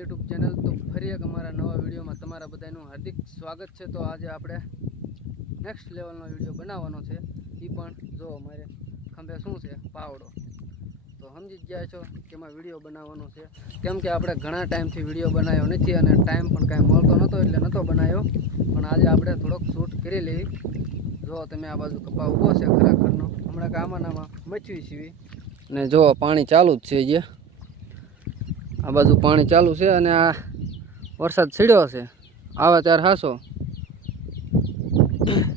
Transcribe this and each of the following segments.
YouTube channel. તો ફરી એક અમારા નવા વિડીયોમાં તમારા બધાનું હાર્દિક સ્વાગત છે। તો આજે આપણે નેક્સ્ટ લેવલનો વિડીયો બનાવવાનો છે। એ પણ જો અમારે ખંભે શું છે પાવડો, તો સમજી જ ગયા છો કે એમાં વિડીયો બનાવવાનો છે। કેમ કે આપણે ઘણા ટાઈમથી વિડીયો બનાવ્યો નથી અને ટાઈમ પણ કાંઈ મળતો નહોતો એટલે નહોતો બનાવ્યો, પણ આજે આપણે થોડોક શૂટ કરી લઈએ। જો તમે આ બાજુ કપા ઊભો છે ખરેખરનો, હમણાં કામાનામાં મચવી સીવી ને જો પાણી ચાલુ જ છે। જે આ બાજુ પાણી ચાલુ છે અને આ વરસાદ છડ્યો છે, આવે ત્યારે હાસો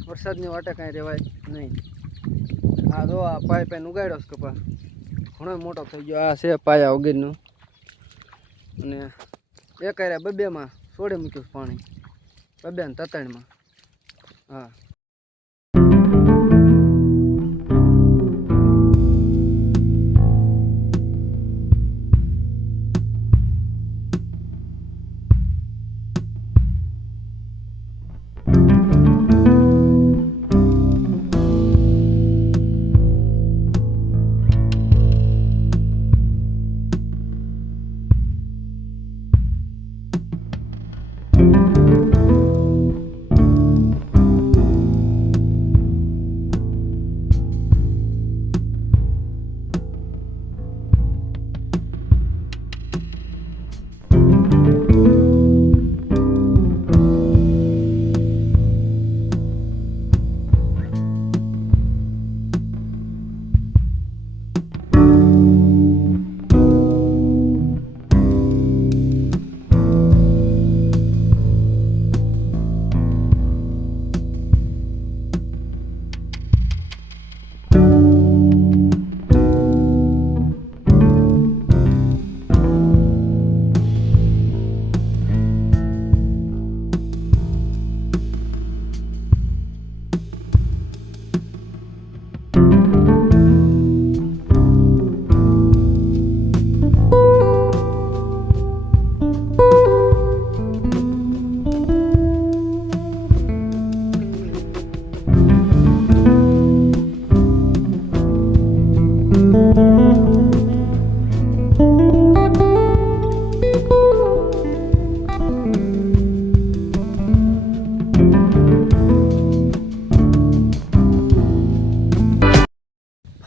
વરસાદની વાટે કાંઈ રહેવાય નહીં। આ જો આ પાઇપ ઉગાડ્યો છે કપા, ઘણો મોટો થઈ ગયો। આ છે પાયા વગરનું અને એક બબેમાં છોડી મૂક્યું પાણી, બબે ને તતણમાં। હા,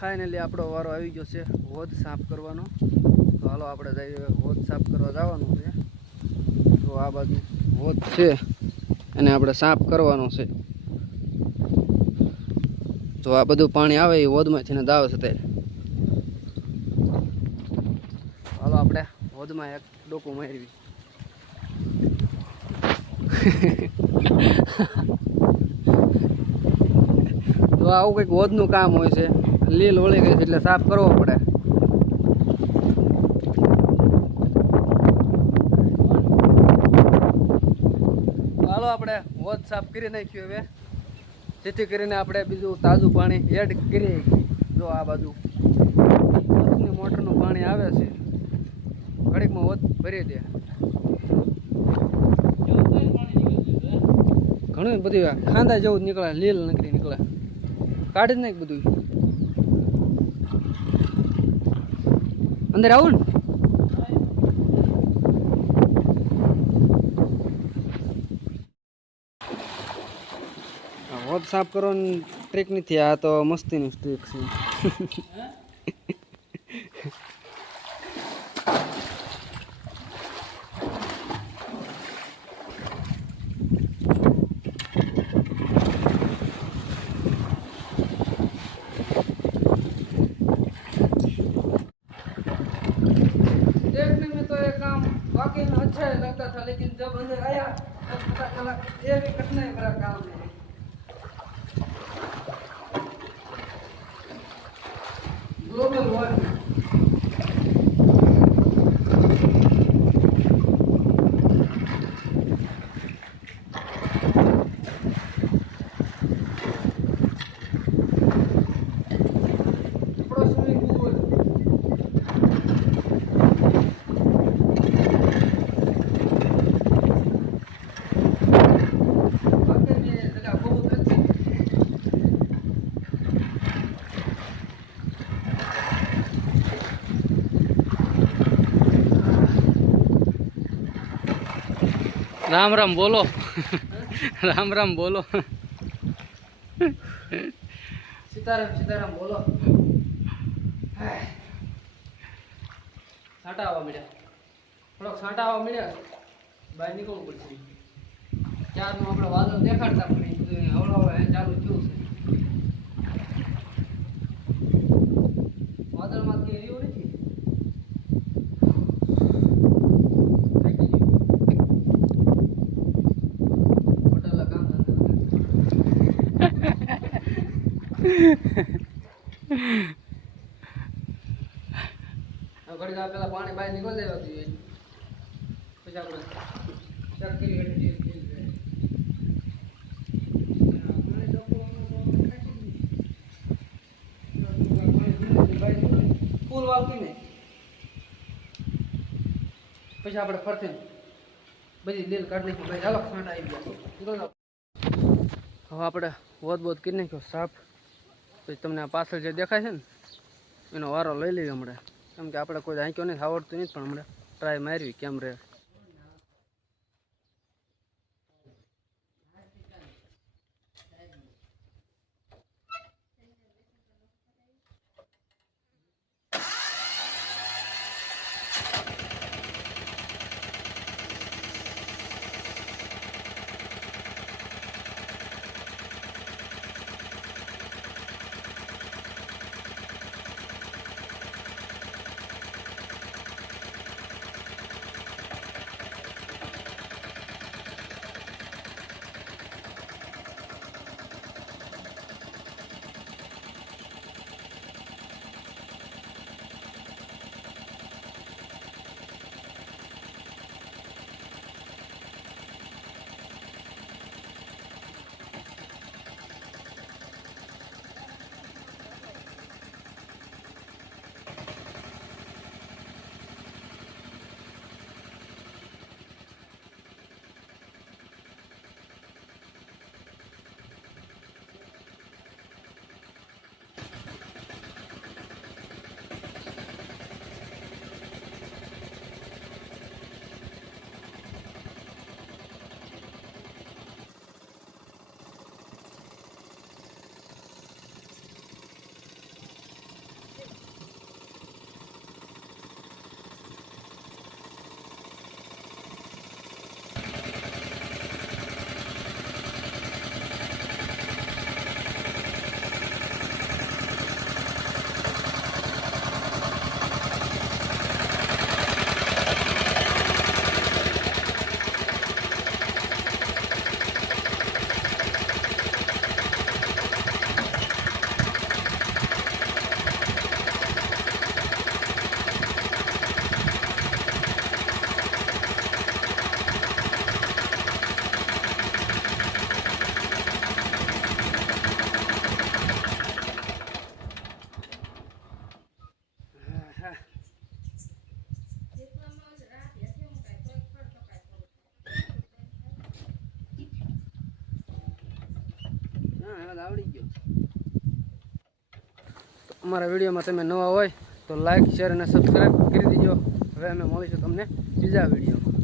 ફાઇનલી આપણો વારો આવી ગયો છે હોદ સાફ કરવાનો। તો હાલો આપણે જઈએ, હોદ સાફ કરવા જવાનું છે। તો આ બાજુ હોદ છે અને આપણે સાફ કરવાનો છે। તો આ બધું પાણી આવે એ હોદમાંથી જ આવે છે ત્યારે। હાલો આપણે હોદમાં એક ડોકું મારવી। તો આવું કંઈક હોદનું કામ હોય છે, લીલ વળી ગઈ છે એટલે સાફ કરવો પડે। હાલો આપણે હોદ સાફ કરી નાખ્યું હવે, જેથી કરીને આપણે બીજું તાજું પાણી એડ કરીએ। જો આ બાજુ હોદની મોટરનું પાણી આવે છે, ઘડીકમાં હોદ ભરી દે। ઘણું બધું ખાંદા જેવું જ નીકળે, લીલ નકરી નીકળે, કાઢી જ નાખ બધું। અંદર આવું ને, હોદ સાફ કરવાની ટ્રીક નથી, આ તો મસ્તીની ટ્રીક છે। देखने में तो ये काम वाकई में अच्छा ही लगता था, लेकिन जब अंदर आया तब पता चला ये भी कठिनाई भरा काम है। ग्लोबल वार्मिंग રામ રામ બોલો. રામ રામ બોલો. સીતારામ સીતારામ બોલો. છાંટા આવવા મળ્યા, થોડોક છાંટા આવવા મળ્યા, બહાર નીકળવું પડશે. ચારનું આપણે વાદળ દેખાડતા પણ હવડા ચાલુ થયું છે. વાદળમાં ક્યાંય રહ્યું નથી. હોટલના કામ ઘડી પેલા પાણી બહાર નીકળી દેવા જોઈએ, પછી આપણે ચેક કરી ફૂલ વાવતી ને પછી આપણે ફરતી બધી લીલ કાઢી નાખી. ભાઈ ચાલો છાંટા આવી ગયા. હવે આપણે વોત કરી નાખ્યો સાફ. પછી તમને આ પાછળ જે દેખાય છે ને એનો વારો લઈ લઈએ હમણાં, કેમ કે આપણે કોઈ આંક્યો નથી, આવડતું નથી, પણ હમણાં ટ્રાય મારવી કેમ રહે. આવડી ગયો. અમારા વિડીયોમાં તમે નવા હોય તો લાઈક શેર અને સબસ્ક્રાઈબ કરી દેજો. હવે અમે મળીશું તમને બીજા વિડીયોમાં.